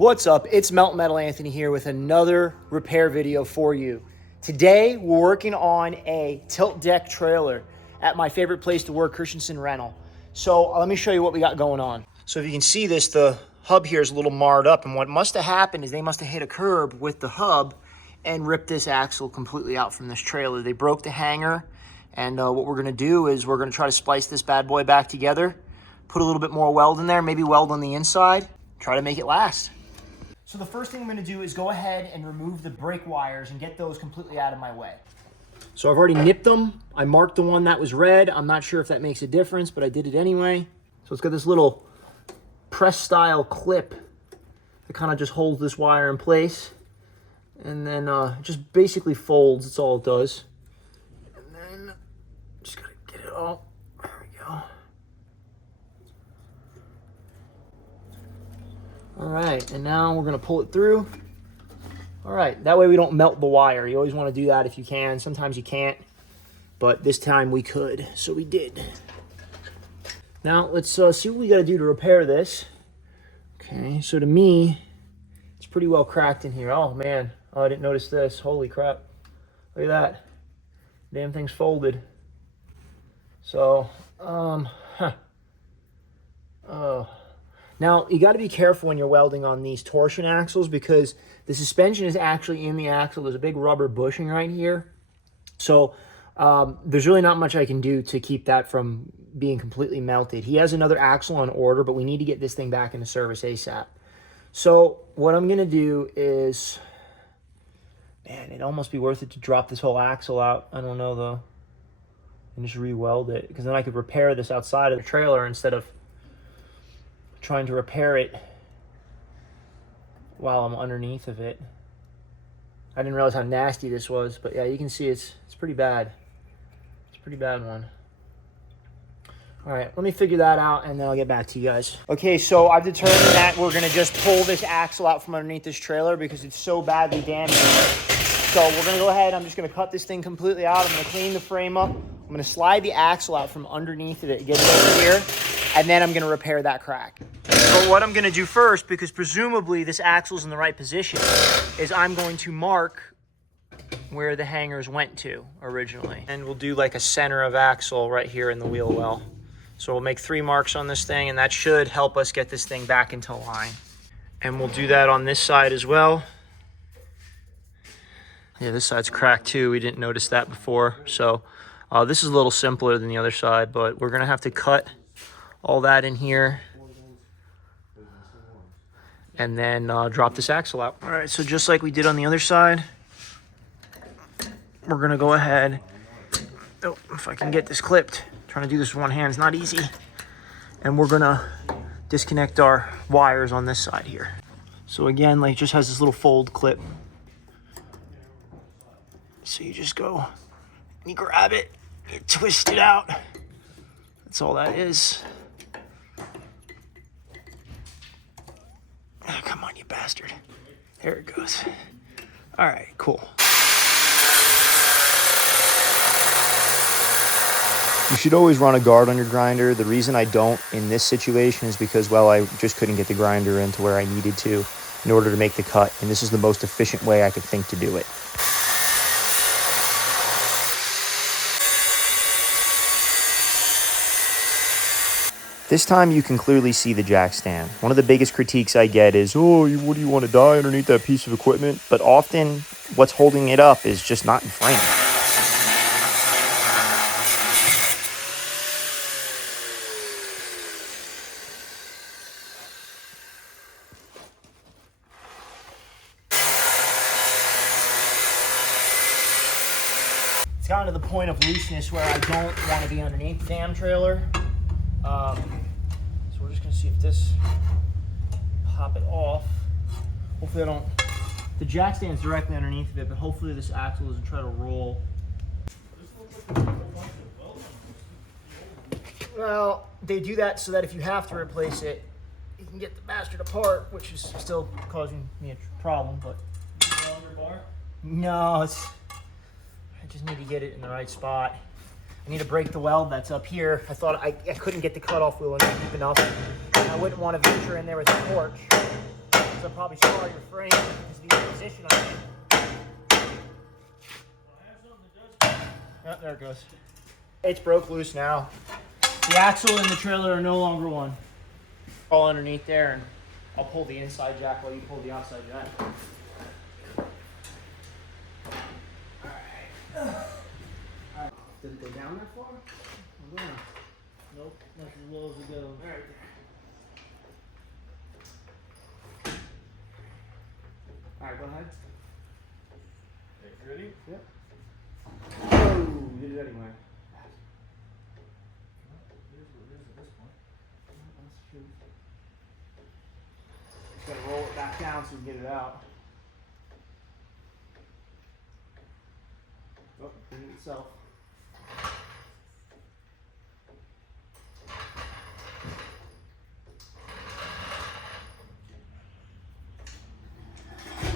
What's up? It's Melt Metal Anthony here with another repair video for you. Today, we're working on a tilt deck trailer at my favorite place to work, Christensen Rental. So let me show you what we got going on. So if you can see this, the hub here is a little marred up, and what must have happened is they must have hit a curb with the hub and ripped this axle completely out from this trailer. They broke the hanger, and what we're gonna do is we're gonna try to splice this bad boy back together, put a little bit more weld in there, maybe weld on the inside, try to make it last. So the first thing I'm gonna do is go ahead and remove the brake wires and get those completely out of my way. So I've already nipped them. I marked the one that was red. I'm not sure if that makes a difference, but I did it anyway. So it's got this little press style clip that kind of just holds this wire in place. And then just basically folds, that's all it does. And then just gotta get it all, there we go. All right, and now we're gonna pull it through. All right, that way we don't melt the wire. You always wanna do that if you can. Sometimes you can't, but this time we could, so we did. Now let's see what we gotta do to repair this. Okay, so to me, it's pretty well cracked in here. Oh man, oh, I didn't notice this. Holy crap, look at that. Damn thing's folded. So, now, you got to be careful when you're welding on these torsion axles because the suspension is actually in the axle. There's a big rubber bushing right here. So there's really not much I can do to keep that from being completely melted. He has another axle on order, but we need to get this thing back into service ASAP. So what I'm going to do is, man, it'd almost be worth it to drop this whole axle out. I don't know, though. And just re-weld it because then I could repair this outside of the trailer instead of trying to repair it while I'm underneath of it. I didn't realize how nasty this was, but yeah, you can see it's pretty bad. It's a pretty bad one. All right, let me figure that out and then I'll get back to you guys. Okay, so I've determined that we're gonna just pull this axle out from underneath this trailer because it's so badly damaged. So we're gonna go ahead, I'm just gonna cut this thing completely out. I'm gonna clean the frame up. I'm gonna slide the axle out from underneath it, get it over here, and then I'm gonna repair that crack. But what I'm gonna do first, because presumably this axle's in the right position, is I'm going to mark where the hangers went to originally. And we'll do like a center of axle right here in the wheel well. So we'll make 3 marks on this thing, and that should help us get this thing back into line. And we'll do that on this side as well. Yeah, this side's cracked too. We didn't notice that before. So this is a little simpler than the other side, but we're gonna have to cut all that in here and then drop this axle out. All right, so just like we did on the other side, we're gonna go ahead. Oh, if I can get this clipped. Trying to do this with one hand is not easy. And we're gonna disconnect our wires on this side here. So again, like, it just has this little fold clip. So you just go, you grab it, you twist it out. That's all that is. Oh, come on, you bastard. There it goes. All right, cool. You should always run a guard on your grinder. The reason I don't in this situation is because, well, I just couldn't get the grinder into where I needed to in order to make the cut, and this is the most efficient way I could think to do it. This time you can clearly see the jack stand. One of the biggest critiques I get is, oh, what do you want to die underneath that piece of equipment? But often what's holding it up is just not in frame. It's gotten to the point of looseness where I don't want to be underneath the damn trailer. So we're just gonna see if this, pop it off. Hopefully I don't, the jack stand's directly underneath of it, but hopefully this axle doesn't try to roll. Well, they do that so that if you have to replace it, you can get the bastard apart, which is still causing me a problem, but. No, I just need to get it in the right spot. I need to break the weld that's up here. I thought I couldn't get the cutoff wheel in there deep enough. And I wouldn't want to venture in there with a torch. because I'll probably scar your frame because of the position I'm in. Oh, there it goes. It's broke loose now. The axle and the trailer are no longer one. All underneath there, and I'll pull the inside jack while you pull the outside jack. Alright. Did it go down that far? Nope, not as low as it goes. Alright. Alright, go ahead. Okay, ready? Yep. Oh, you did it anyway. Here's what it is at this point. Just gotta roll it back down so we can get it out. Oh, it did it itself.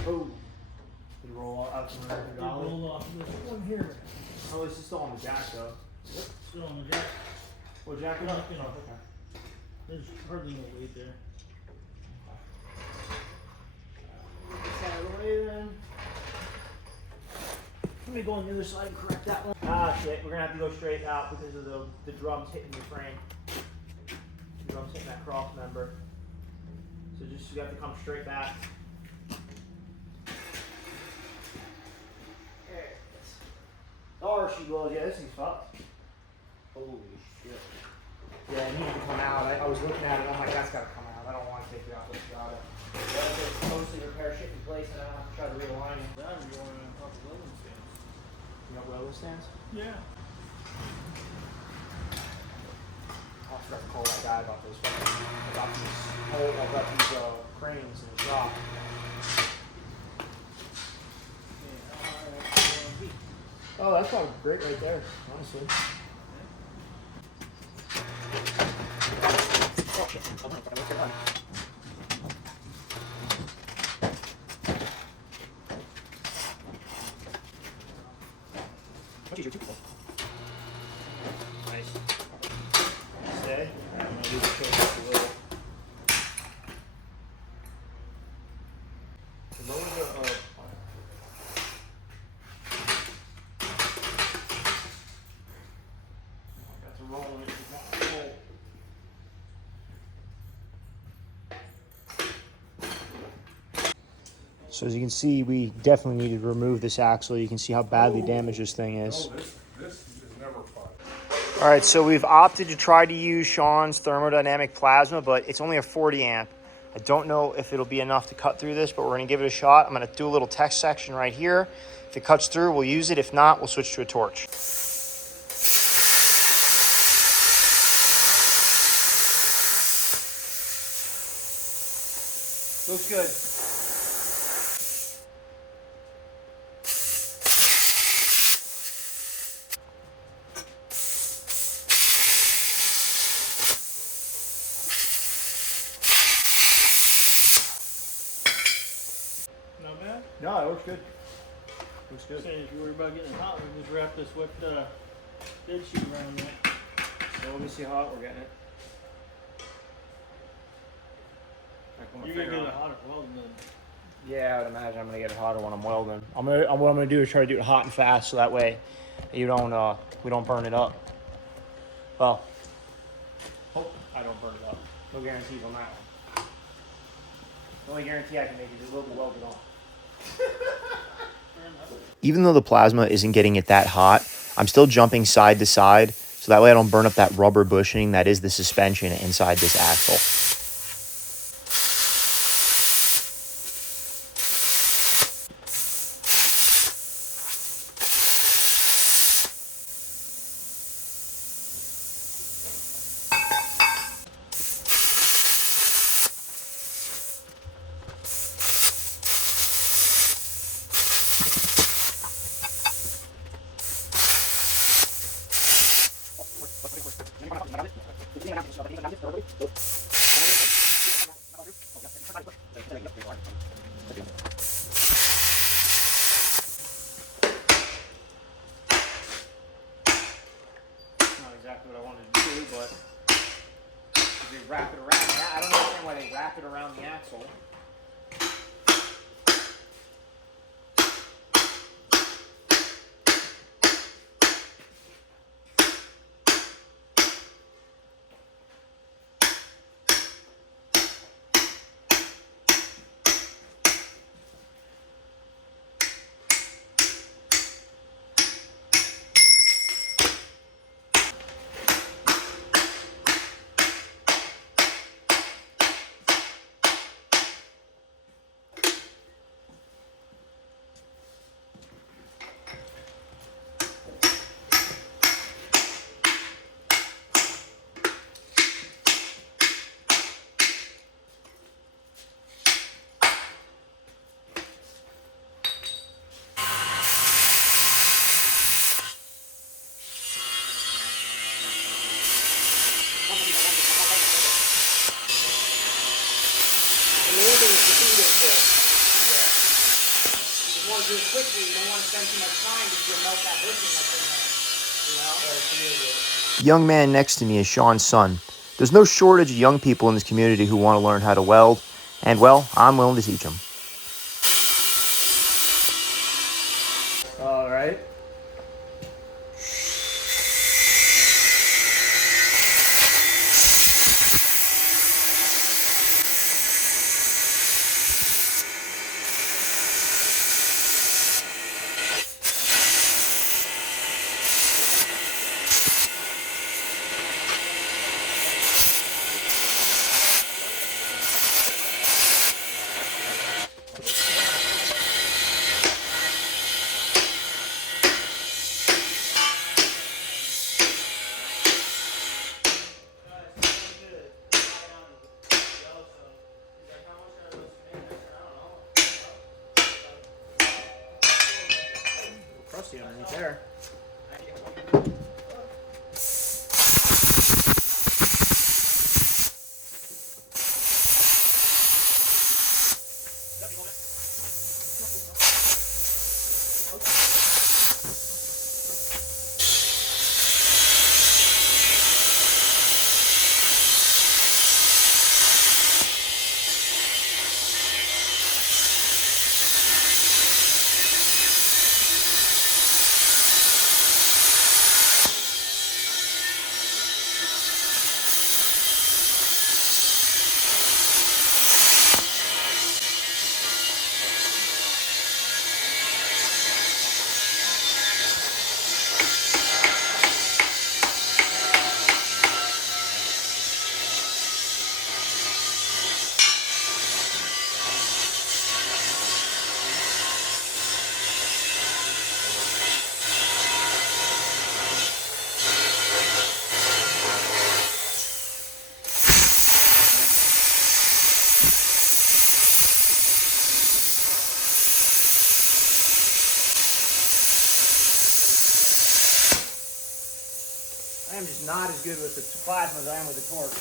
Oh, did it roll out from the It dolly? rolled off. There's one here. Oh, it's just still on the jack though. Yep, still on the jack. Well, jack it No, up. you know. Oh, okay. There's hardly no weight there. Get this out of the way then. Let me go on the other side and correct that one. Ah, shit. We're gonna have to go straight out because of the drums hitting the frame. The drums hitting that cross member. So just you have to come straight back. There it is. Oh, she goes. Yeah, this thing's fucked. Holy shit. Yeah, it needed to come out. I was looking at it. I'm like, that's gotta come out. I don't want to take it out. It's gotta. It's mostly repair, ship in place, and I don't have to try to realign it. That or you want to talk to welding stands. You know weld stands? Yeah. I'll have to call that guy about those about these cranes in the shop. Oh, that's probably great right there, honestly. Oh shit, hold on, what's going on? Don't use your two. Nice. Stay. I'm gonna do the show just a little. Lower the got to roll it. So as you can see, we definitely needed to remove this axle. You can see how badly damaged this thing is. This is never fun. All right, so we've opted to try to use Shawn's thermodynamic plasma, but it's only a 40 amp. I don't know if it'll be enough to cut through this, but we're gonna give it a shot. I'm gonna do a little test section right here. If it cuts through, we'll use it. If not, we'll switch to a torch. Looks good. Not bad? No, it looks good. Looks good. Saying if you worry about getting it hot, we can just wrap this wet dead sheet around that. So let me see how hot we're getting it. You're gonna get it hotter welding then. Yeah, I would imagine I'm gonna get it hotter when I'm welding. What I'm gonna do is try to do it hot and fast, so that way you don't we don't burn it up. Well, hope I don't burn it up. No guarantees on that one. The only guarantee I can make is it will be welded on. Even though the plasma isn't getting it that hot, I'm still jumping side to side, so that way I don't burn up that rubber bushing that is the suspension inside this axle. Not exactly what I wanted to do, but if they wrap it around, I don't understand why they wrap it around the axle. want to do it quickly. You don't want to spend too much time because you'll melt that bushing that's in there. You know? The young man next to me is Shawn's son. There's no shortage of young people in this community who want to learn how to weld, and well, I'm willing to teach them. All right. Crusty underneath there. I am just not as good with the plasma as I am with the torch.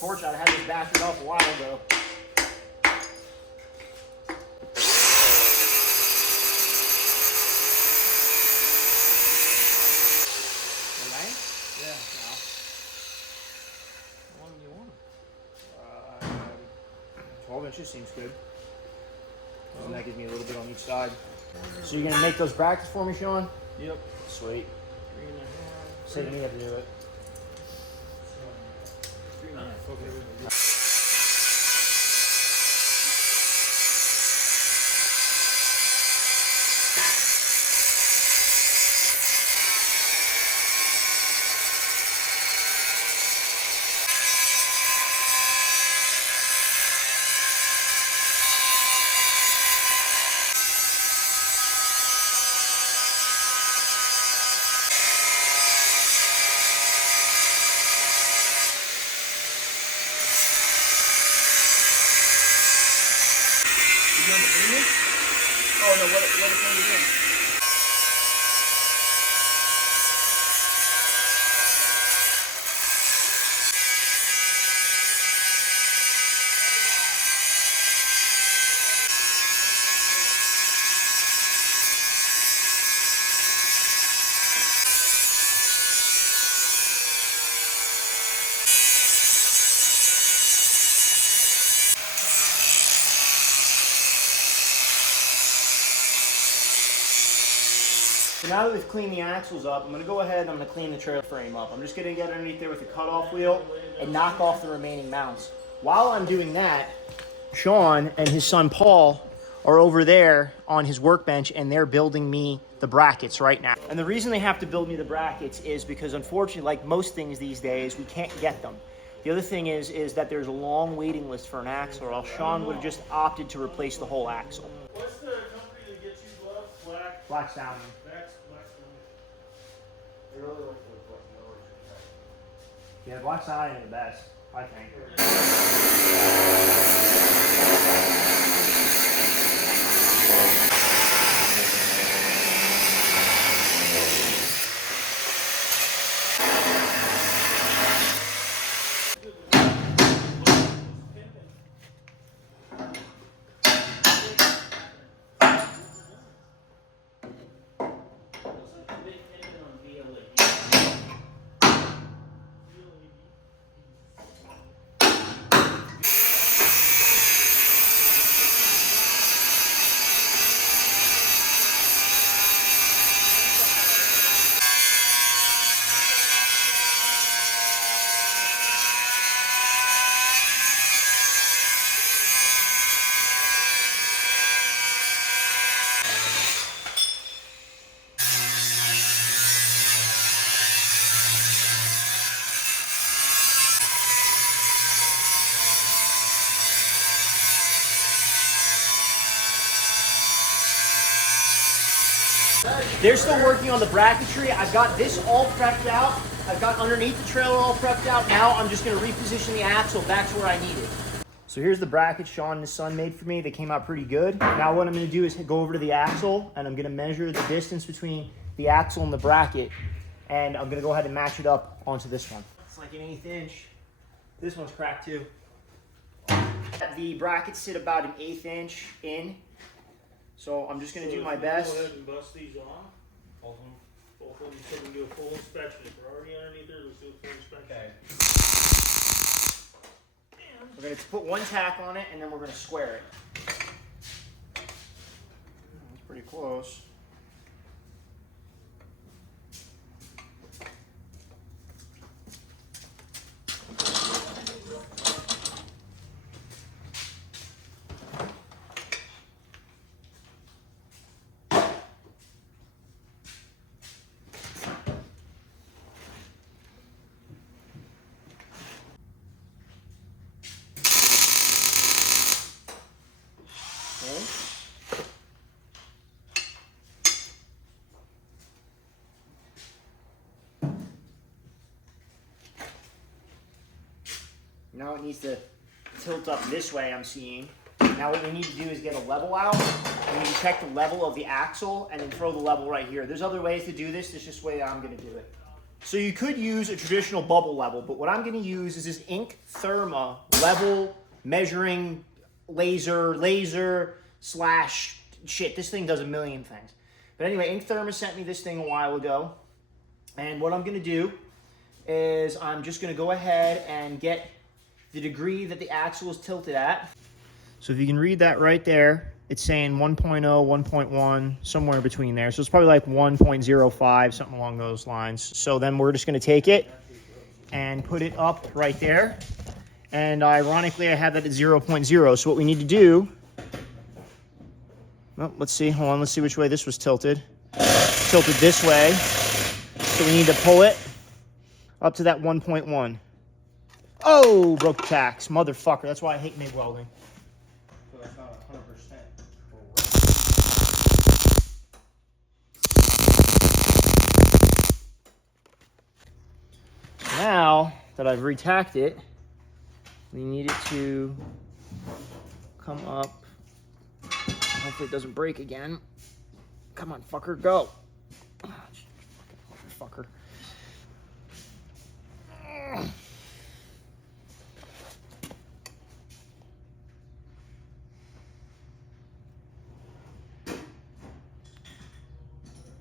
Torch, I had this bastard off a while ago. Okay? Yeah. No. How long do you want? 12 inches seems good. And that gives me a little bit on each side. So you're gonna make those brackets for me, Shawn? Yep. Sweet. 3.5. Say to me, I have to do it. 3.5. Okay. Oh no, what are you doing? So now that we've cleaned the axles up, I'm going to go ahead and I'm going to clean the trailer frame up. I'm just going to get underneath there with the cutoff wheel and knock off the remaining mounts. While I'm doing that, Shawn and his son Paul are over there on his workbench and they're building me the brackets right now. And the reason they have to build me the brackets is because unfortunately, like most things these days, we can't get them. The other thing is that there's a long waiting list for an axle, or else Shawn would have just opted to replace the whole axle. What's the company that gets you gloves? Black Stallion. Black. They really like the flexibility. Yeah, Black Stallion is the best, I think. They're still working on the bracketry. I've got this all prepped out. I've got underneath the trailer all prepped out. Now I'm just gonna reposition the axle back to where I need it. So here's the bracket Shawn and his son made for me. They came out pretty good. Now what I'm gonna do is go over to the axle and I'm gonna measure the distance between the axle and the bracket. And I'm gonna go ahead and match it up onto this one. It's like an 1/8 inch. This one's cracked too. The brackets sit about an 1/8 inch in. So I'm just gonna do my best. Go ahead and bust these off. Both of them, so we can do a full inspection. If we're already underneath there, let's do a full inspection. Okay. We're gonna put one tack on it and then we're gonna square it. That's pretty close. Now it needs to tilt up this way, I'm seeing. Now what we need to do is get a level out. We need to check the level of the axle and then throw the level right here. There's other ways to do this. This is just the way I'm gonna do it. So you could use a traditional bubble level, but what I'm gonna use is this Ink Therma level measuring laser slash shit. This thing does a million things. But anyway, Ink Therma sent me this thing a while ago. And what I'm gonna do is I'm just gonna go ahead and get the degree that the axle is tilted at. So if you can read that right there, it's saying 1.0, 1.1, somewhere between there. So it's probably like 1.05, something along those lines. So then we're just gonna take it and put it up right there. And ironically, I have that at 0.0. So what we need to do, well, let's see, hold on, let's see which way this was tilted. Tilted this way. So we need to pull it up to that 1.1. Oh, broke the tacks, motherfucker. That's why I hate MIG welding. So that's not 100%. Now that I've retacked it, we need it to come up. Hopefully it doesn't break again. Come on, fucker, go. Fucker.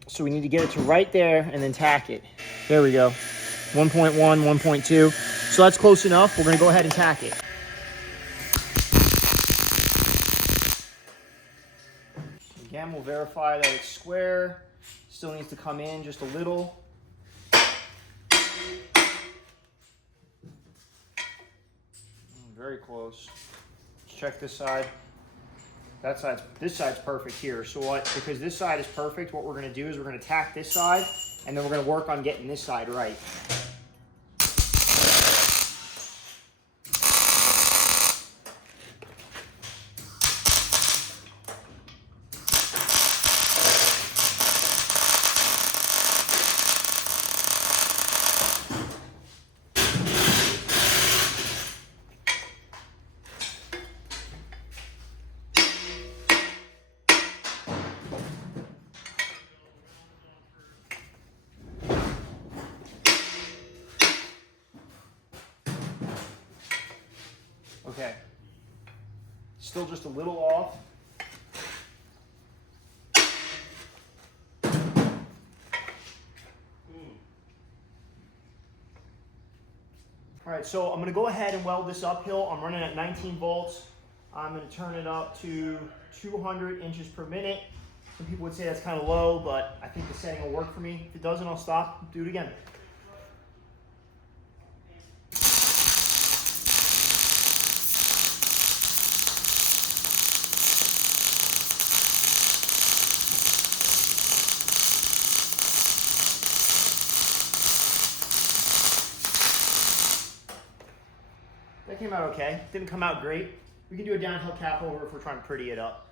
So we need to get it to right there and then tack it. There we go. 1.1, 1.2. So that's close enough. We're gonna go ahead and tack it. Again, we'll verify that it's square. Still needs to come in just a little. Very close. Let's check this side. This side's perfect here. So because this side is perfect, what we're gonna do is we're gonna tack this side and then we're gonna work on getting this side right. Okay, still just a little off. All right, so I'm gonna go ahead and weld this uphill. I'm running at 19 volts. I'm gonna turn it up to 200 inches per minute. Some people would say that's kind of low, but I think the setting will work for me. If it doesn't, I'll stop, do it again. That came out okay. Didn't come out great. We can do a downhill cap over if we're trying to pretty it up.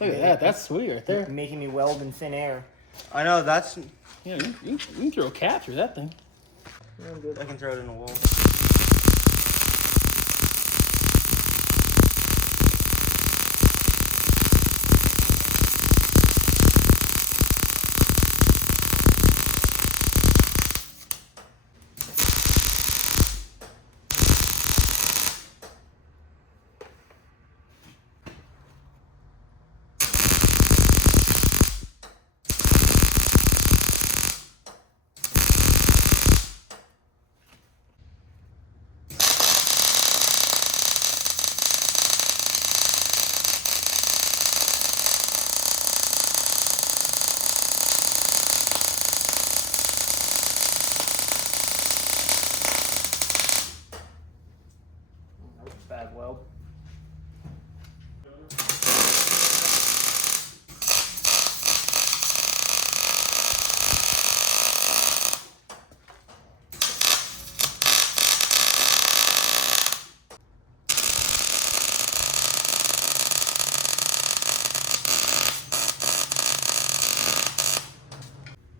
Look at that. That's sweet right there. Making me weld in thin air. I know, that's... Yeah, you can throw a cat through that thing. I can throw it in the wall. That was a bad weld.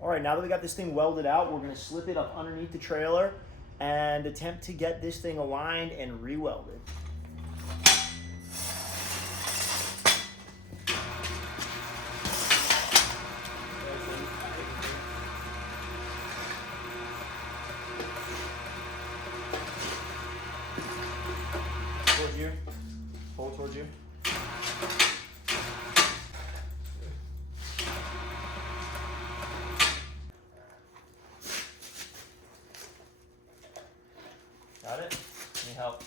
All right, now that we got this thing welded out, we're gonna slip it up underneath the trailer and attempt to get this thing aligned and re-welded. Towards you. Pull towards you. Got it? Need help?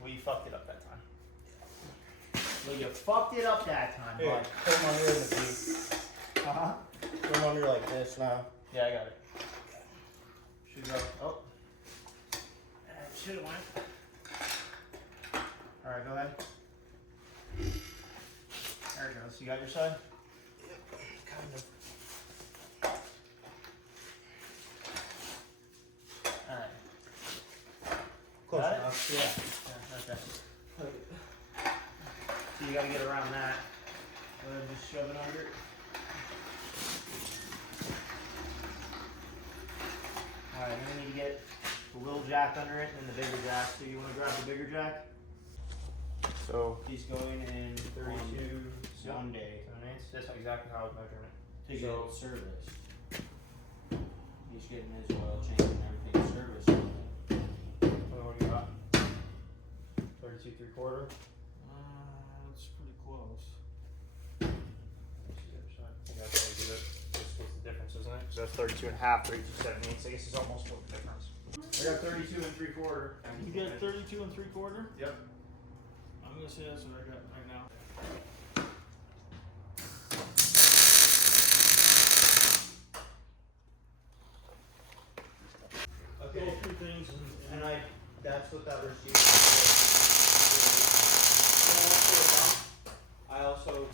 Well, you fucked it up that time. Well, you fucked it up that time, Here, bud. put them under in the deep. Uh-huh. Put them under like this now. Yeah, I got it. Should go. Oh. Should have went. All right, go ahead. There it goes. You got your side? Yep, kind of. All right. Close Got it? enough. Yeah. Okay. So you got to get around that. Just shove it under. All right, then we need to get the little jack under it and the bigger jack. So you want to grab the bigger jack? So, He's going in 32 one day. 7/8. That's exactly how I was measuring it. To get it serviced. He's getting his oil change and everything serviced. What do you got? 32 3/4. That's pretty close. Let's see the other side. I think that's how we do it. This was the difference, isn't it? So that's 32 and a half, 32 7/8. I guess it's almost split the difference. I got 32 and 3/4. You got 32 and 3/4? Yep. I'm gonna say that's what I got right now. Okay. Go through things And that's what that receiver is. I also...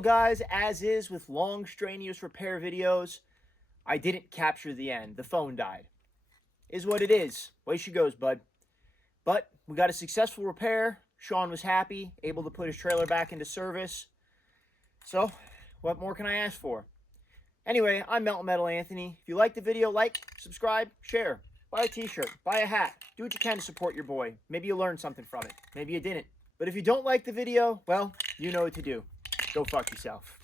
Well, guys, as is with long, strenuous repair videos, I didn't capture the end. The phone died. Is what it is. Way she goes, bud. But we got a successful repair. Shawn was happy, able to put his trailer back into service. So, what more can I ask for? Anyway, I'm Melting Metal Anthony. If you like the video, like, subscribe, share. Buy a t-shirt, buy a hat. Do what you can to support your boy. Maybe you learned something from it. Maybe you didn't. But if you don't like the video, well, you know what to do. Go fuck yourself.